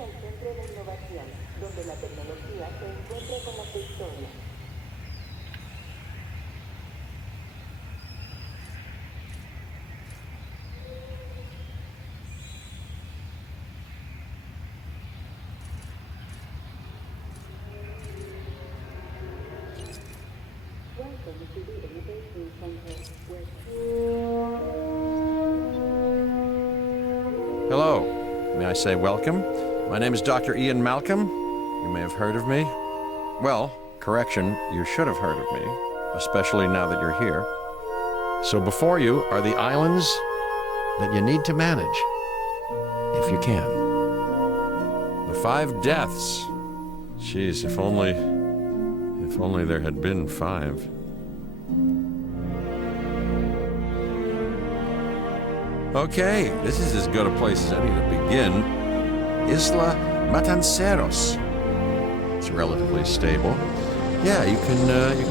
al centro de innovación, donde la tecnología se encuentra con la prehistoria. Welcome to the Innovation Center, Hello. May I say welcome? My name is Dr. Ian Malcolm. You may have heard of me. Well, correction, you should have heard of me, especially now that you're here. So before you are the islands that you need to manage, if you can. The 5 deaths. Jeez, if only there had been 5. Okay, this is as good a place as any to begin. Isla Matanceros. It's relatively stable. Yeah, you can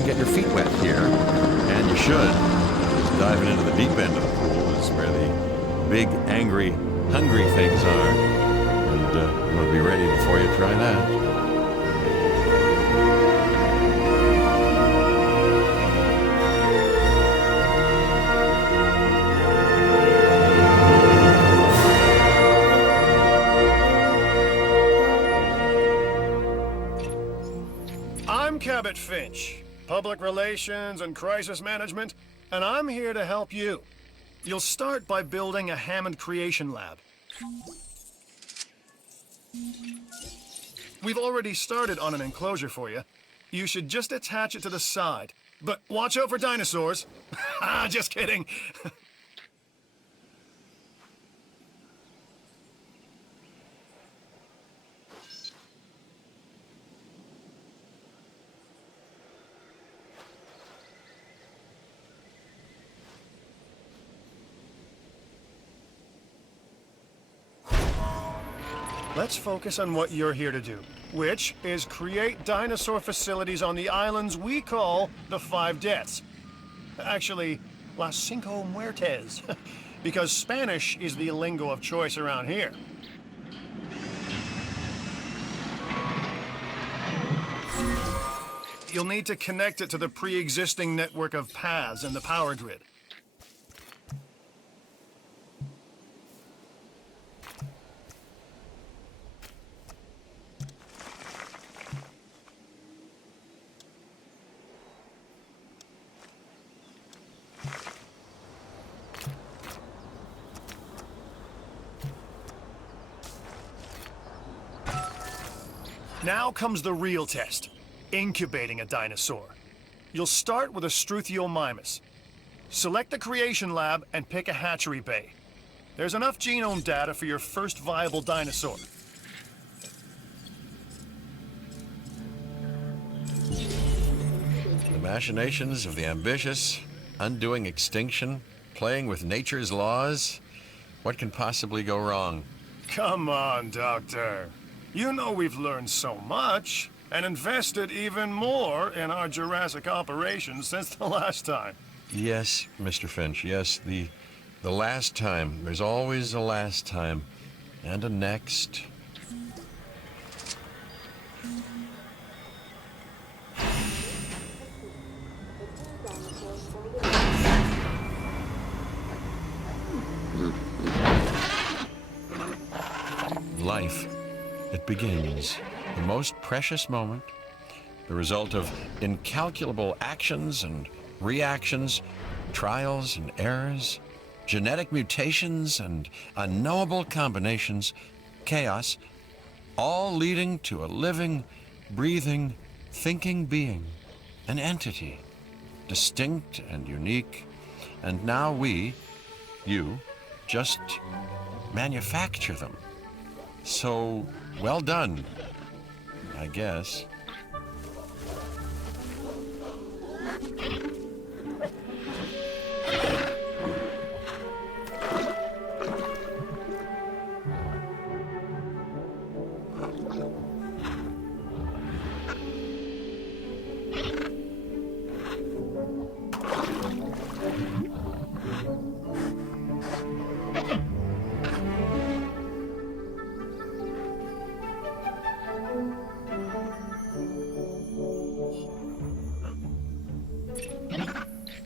get your feet wet here, and you should. Just diving into the deep end of the pool is where the big, angry, hungry things are, and you want to be ready before you try that. I'm Cabot Finch, Public Relations and Crisis Management, and I'm here to help you. You'll start by building a Hammond Creation Lab. We've already started on an enclosure for you. You should just attach it to the side. But watch out for dinosaurs. Just kidding. Let's focus on what you're here to do, which is create dinosaur facilities on the islands we call the 5 Deaths. Actually, Las Cinco Muertes, because Spanish is the lingo of choice around here. You'll need to connect it to the pre-existing network of paths in the power grid. Now comes the real test, incubating a dinosaur. You'll start with a Struthiomimus. Select the creation lab and pick a hatchery bay. There's enough genome data for your first viable dinosaur. The machinations of the ambitious, undoing extinction, playing with nature's laws. What can possibly go wrong? Come on, Doctor. You know we've learned so much, and invested even more in our Jurassic operations since the last time. Yes, Mr. Finch, yes, the last time. There's always a last time, and a next. Life. It begins, the most precious moment, the result of incalculable actions and reactions, trials and errors, genetic mutations and unknowable combinations, chaos, all leading to a living, breathing, thinking being, an entity, distinct and unique, and now we, you, just manufacture them. So, well done, I guess.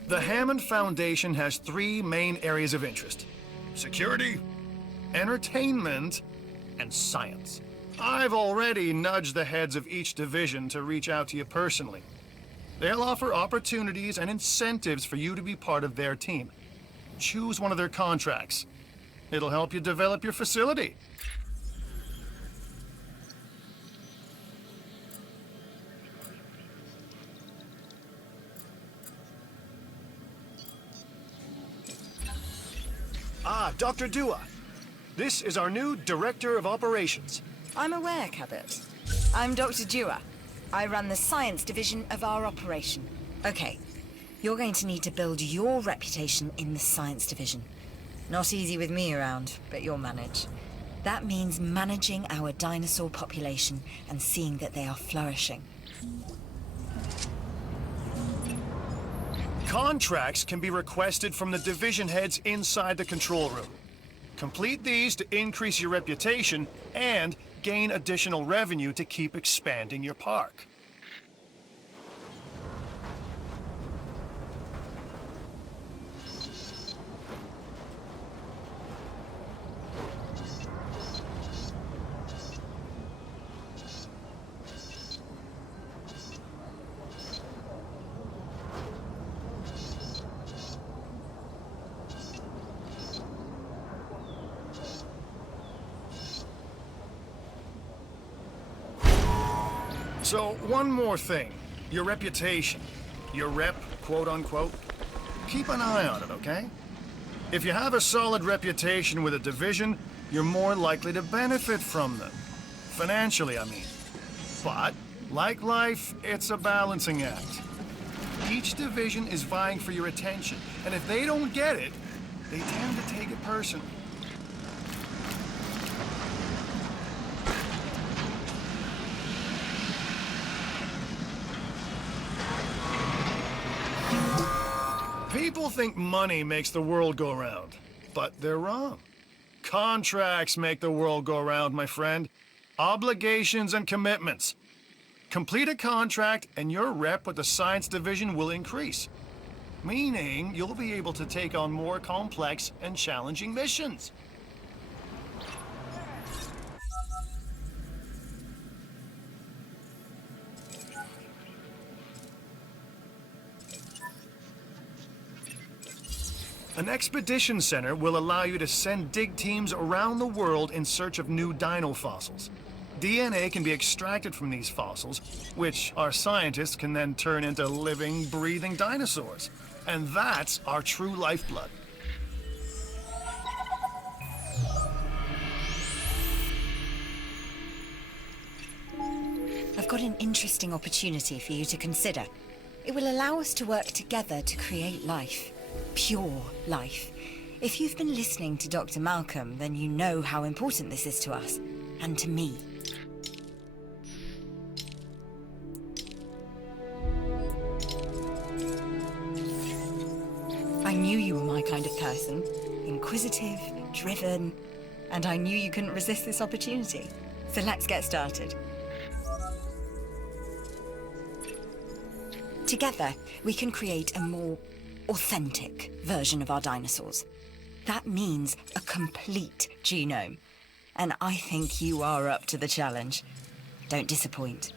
The Hammond Foundation has 3 main areas of interest: security, entertainment, and science. I've already nudged the heads of each division to reach out to you personally. They'll offer opportunities and incentives for you to be part of their team. Choose one of their contracts. It'll help you develop your facility. Dr. Dua. This is our new Director of Operations. I'm aware, Cabot. I'm Dr. Dua. I run the science division of our operation. Okay, you're going to need to build your reputation in the science division. Not easy with me around, but you'll manage. That means managing our dinosaur population and seeing that they are flourishing. Contracts can be requested from the division heads inside the control room. Complete these to increase your reputation and gain additional revenue to keep expanding your park. So, one more thing. Your reputation. Your rep, quote-unquote. Keep an eye on it, okay? If you have a solid reputation with a division, you're more likely to benefit from them. Financially, I mean. But, like life, it's a balancing act. Each division is vying for your attention, and if they don't get it, they tend to take it personally. People think money makes the world go round, but they're wrong. Contracts make the world go round, my friend. Obligations and commitments. Complete a contract and your rep with the science division will increase. Meaning you'll be able to take on more complex and challenging missions. An expedition center will allow you to send dig teams around the world in search of new dino fossils. DNA can be extracted from these fossils, which our scientists can then turn into living, breathing dinosaurs. And that's our true lifeblood. I've got an interesting opportunity for you to consider. It will allow us to work together to create life. Pure life. If you've been listening to Dr. Malcolm, then you know how important this is to us, and to me. I knew you were my kind of person. Inquisitive, driven, and I knew you couldn't resist this opportunity. So let's get started. Together, we can create a more authentic version of our dinosaurs. That means a complete genome. And I think you are up to the challenge. Don't disappoint.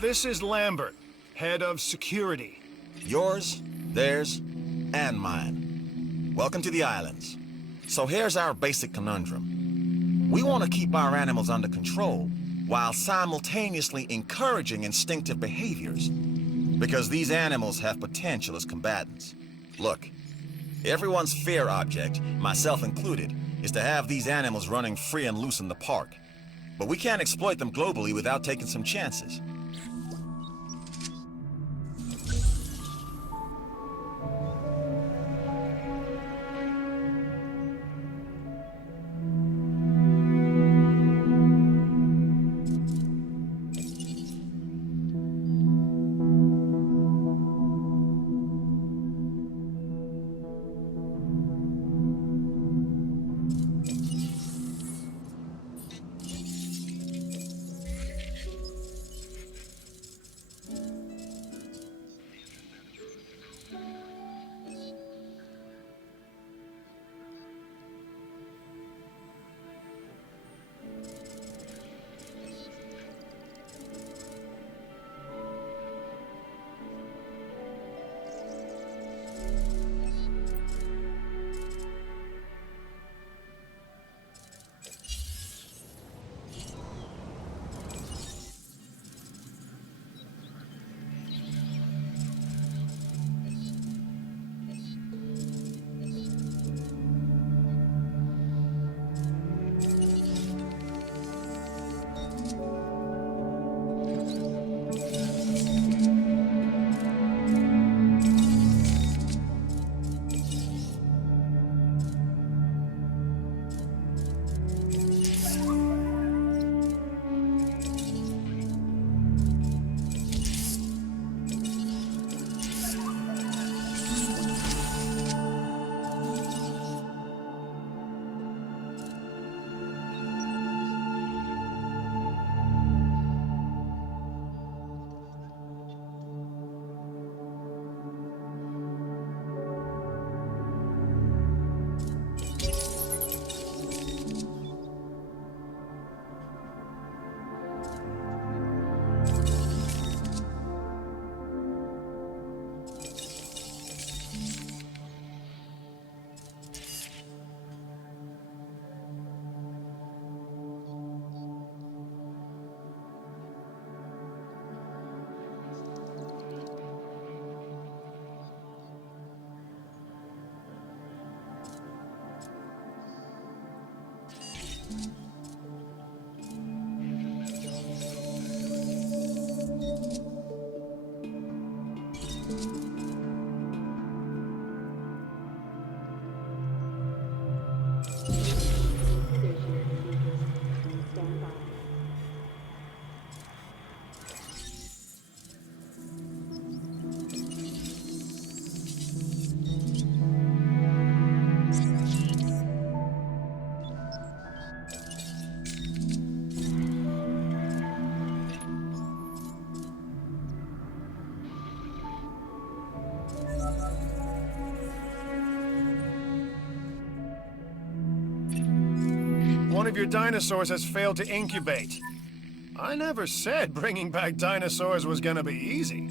This is Lambert, head of security. Yours, theirs, and mine. Welcome to the islands. So here's our basic conundrum. We want to keep our animals under control while simultaneously encouraging instinctive behaviors, because these animals have potential as combatants. Look, everyone's fear object, myself included, is to have these animals running free and loose in the park. But we can't exploit them globally without taking some chances. Stand by. One of your dinosaurs has failed to incubate. I never said bringing back dinosaurs was gonna be easy.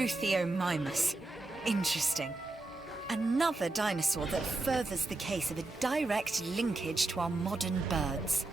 Struthiomimus. Interesting. Another dinosaur that furthers the case of a direct linkage to our modern birds.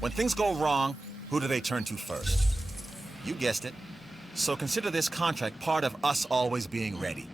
When things go wrong, who do they turn to first? You guessed it. So consider this contract part of us always being ready.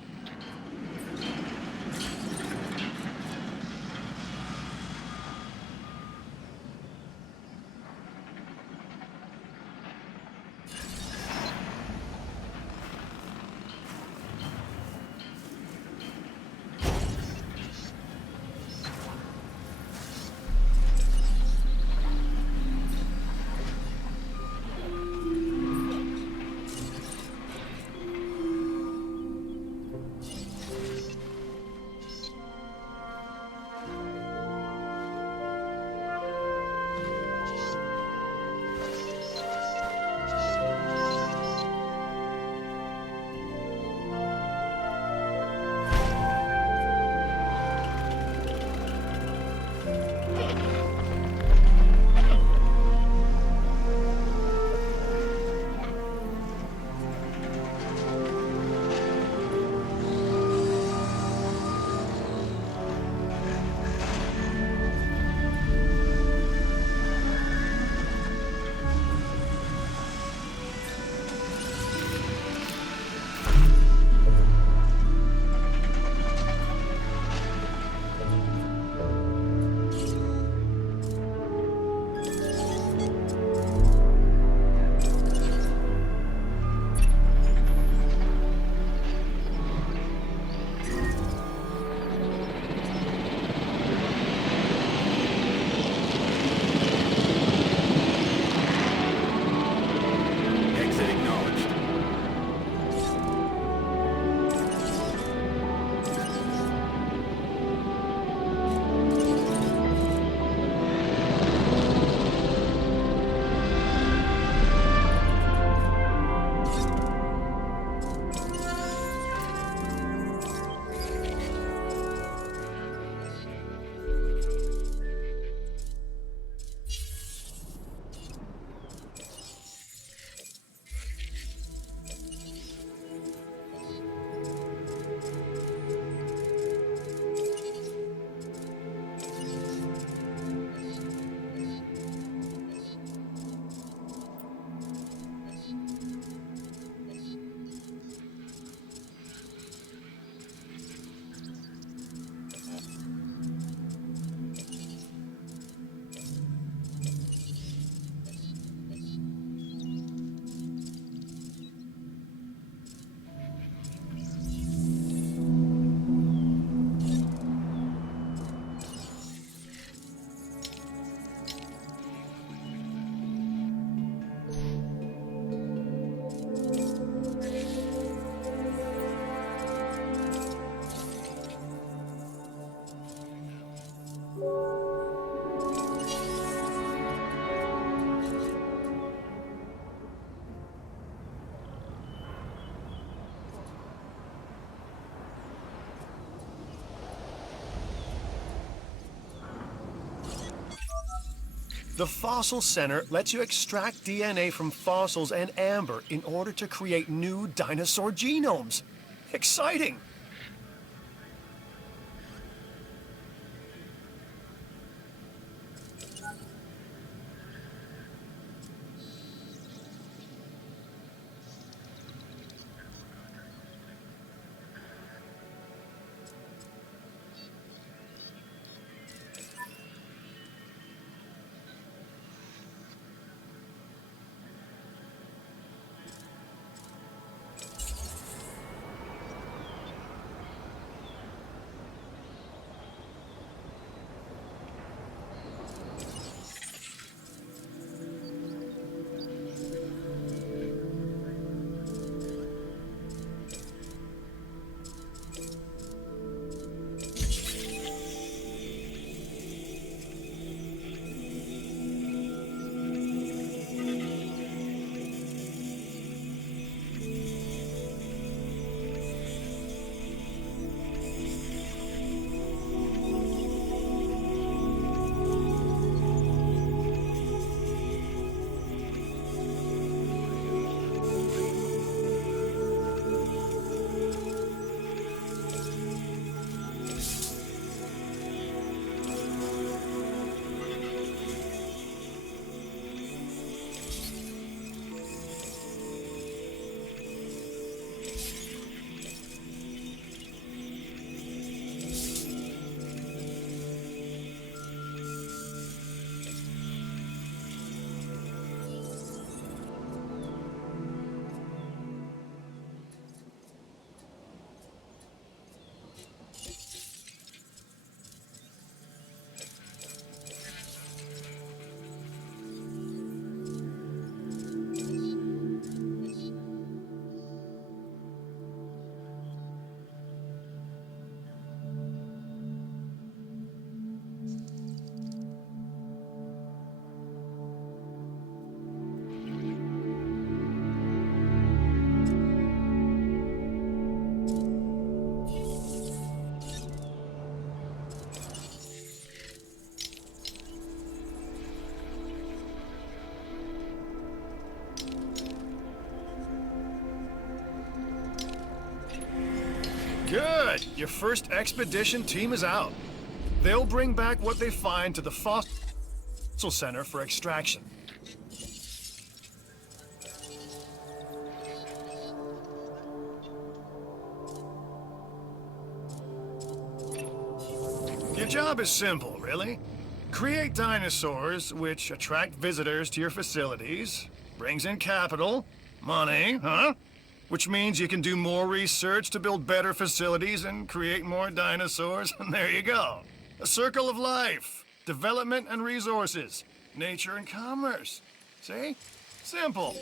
The Fossil Center lets you extract DNA from fossils and amber in order to create new dinosaur genomes. Exciting! Good! Your first expedition team is out. They'll bring back what they find to the Fossil Center for extraction. Your job is simple, really. Create dinosaurs, which attract visitors to your facilities, brings in capital, money, huh? Which means you can do more research to build better facilities and create more dinosaurs, and there you go. A circle of life, development and resources, nature and commerce. See? Simple.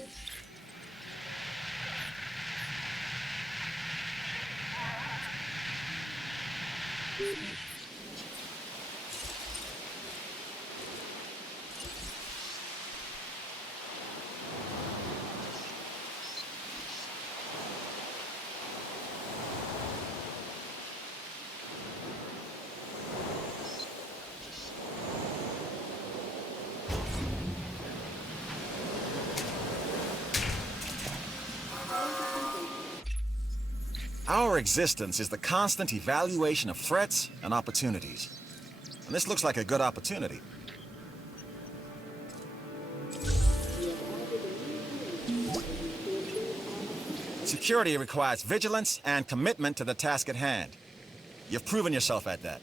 Our existence is the constant evaluation of threats and opportunities. And this looks like a good opportunity. Security requires vigilance and commitment to the task at hand. You've proven yourself at that.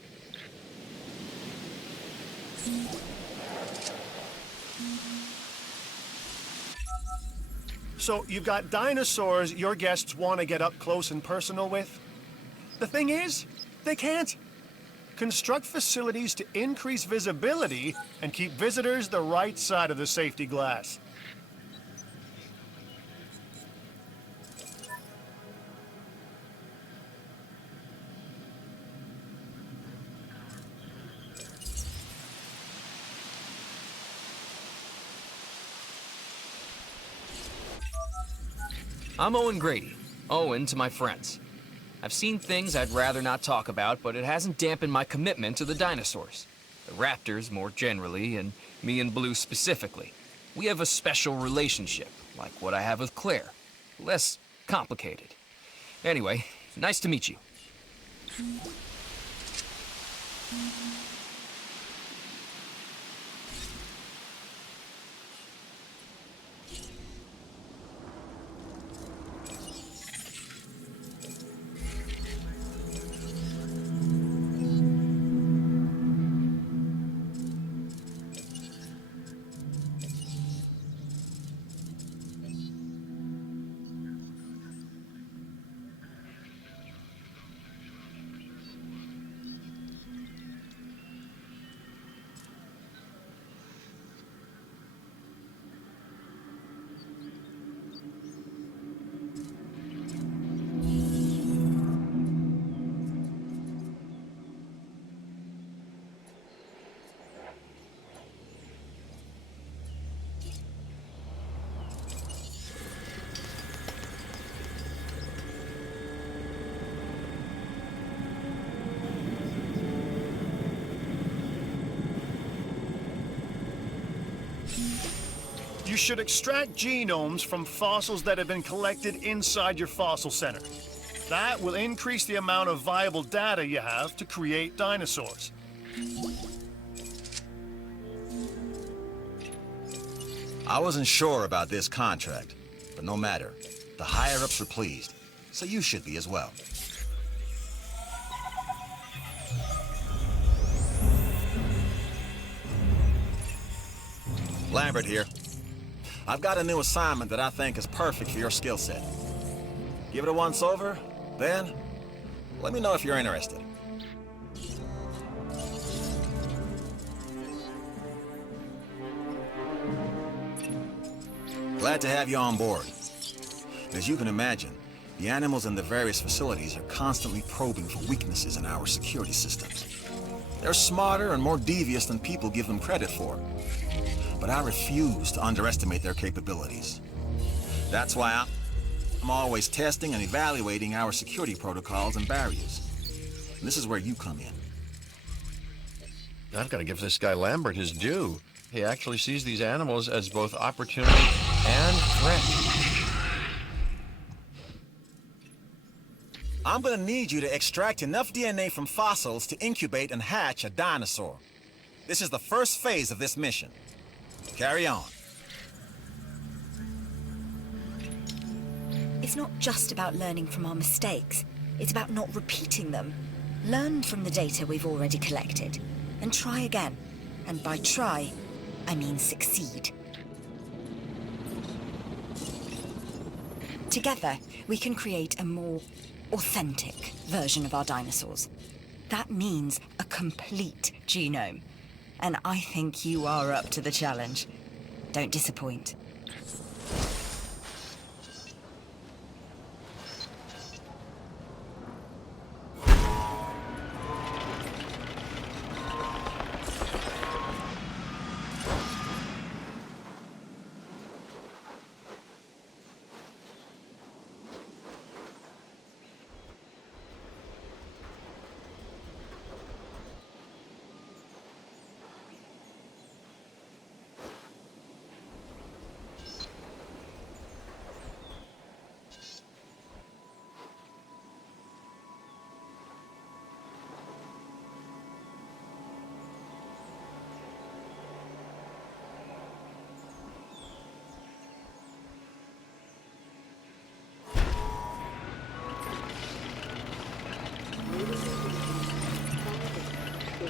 So you've got dinosaurs your guests want to get up close and personal with? The thing is, they can't. Construct facilities to increase visibility and keep visitors the right side of the safety glass. I'm Owen Grady. Owen to my friends. I've seen things I'd rather not talk about, but it hasn't dampened my commitment to the dinosaurs. The raptors more generally, and me and Blue specifically. We have a special relationship, like what I have with Claire. Less complicated. Anyway, nice to meet you. You should extract genomes from fossils that have been collected inside your fossil center. That will increase the amount of viable data you have to create dinosaurs. I wasn't sure about this contract, but no matter. The higher-ups were pleased, so you should be as well. Lambert here. I've got a new assignment that I think is perfect for your skill set. Give it a once over, then let me know if you're interested. Glad to have you on board. As you can imagine, the animals in the various facilities are constantly probing for weaknesses in our security systems. They're smarter and more devious than people give them credit for. But I refuse to underestimate their capabilities. That's why I'm always testing and evaluating our security protocols and barriers. And this is where you come in. I've got to give this guy Lambert his due. He actually sees these animals as both opportunity and threat. I'm gonna need you to extract enough DNA from fossils to incubate and hatch a dinosaur. This is the first phase of this mission. Carry on. It's not just about learning from our mistakes. It's about not repeating them. Learn from the data we've already collected, and try again. And by try, I mean succeed. Together, we can create a more authentic version of our dinosaurs. That means a complete genome. And I think you are up to the challenge. Don't disappoint.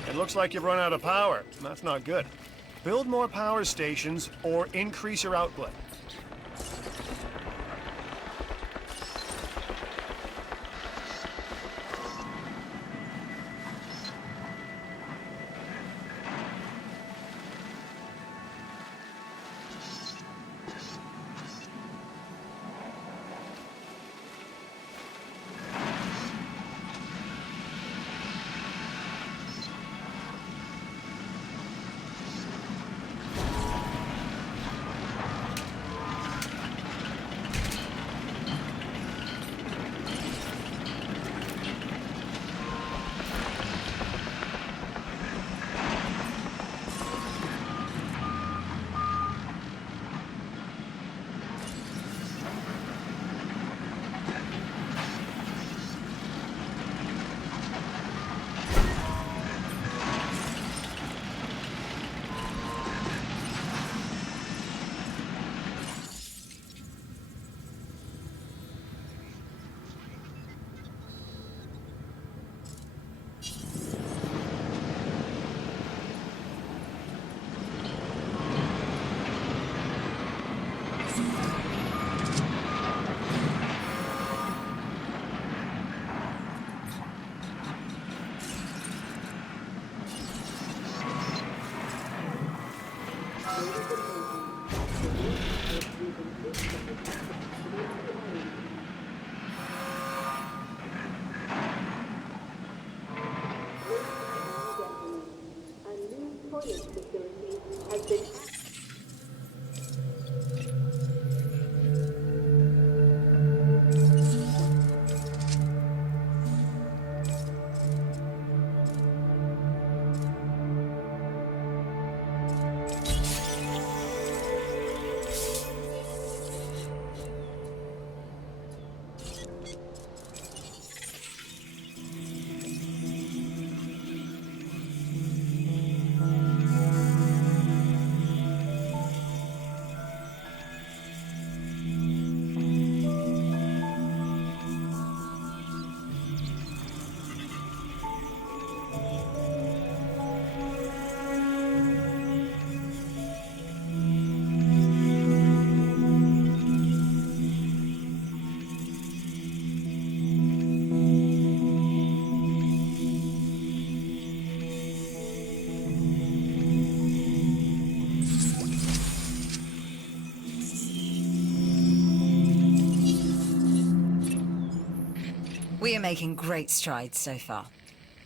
It looks like you've run out of power. That's not good. Build more power stations or increase your output. storage facility has been We are making great strides so far.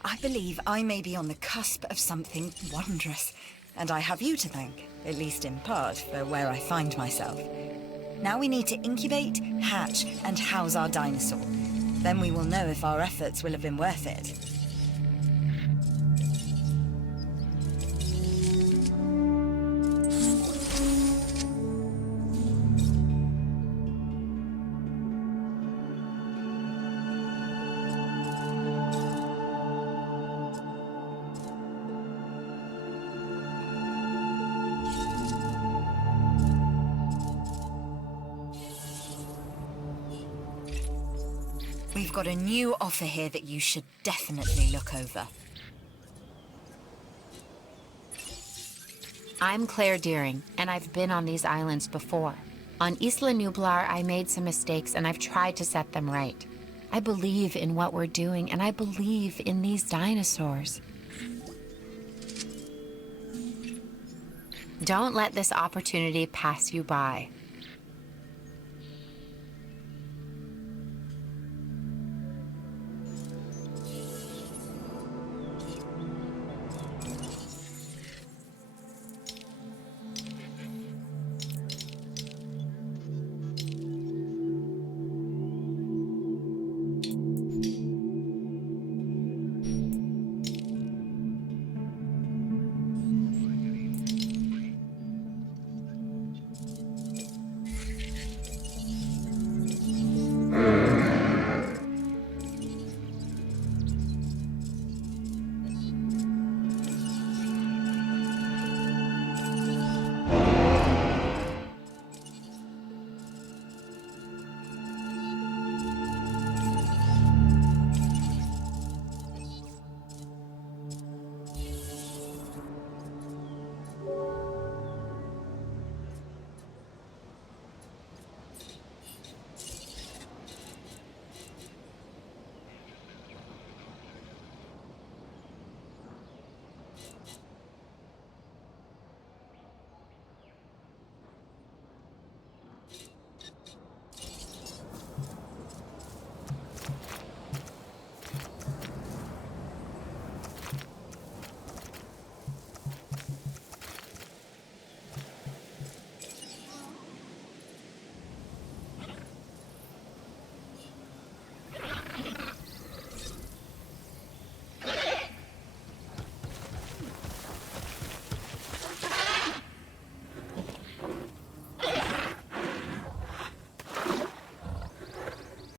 I believe I may be on the cusp of something wondrous, and I have you to thank, at least in part, for where I find myself. Now we need to incubate, hatch, and house our dinosaur. Then we will know if our efforts will have been worth it. We've got a new offer here that you should definitely look over. I'm Claire Deering, and I've been on these islands before. On Isla Nublar, I made some mistakes, and I've tried to set them right. I believe in what we're doing, and I believe in these dinosaurs. Don't let this opportunity pass you by.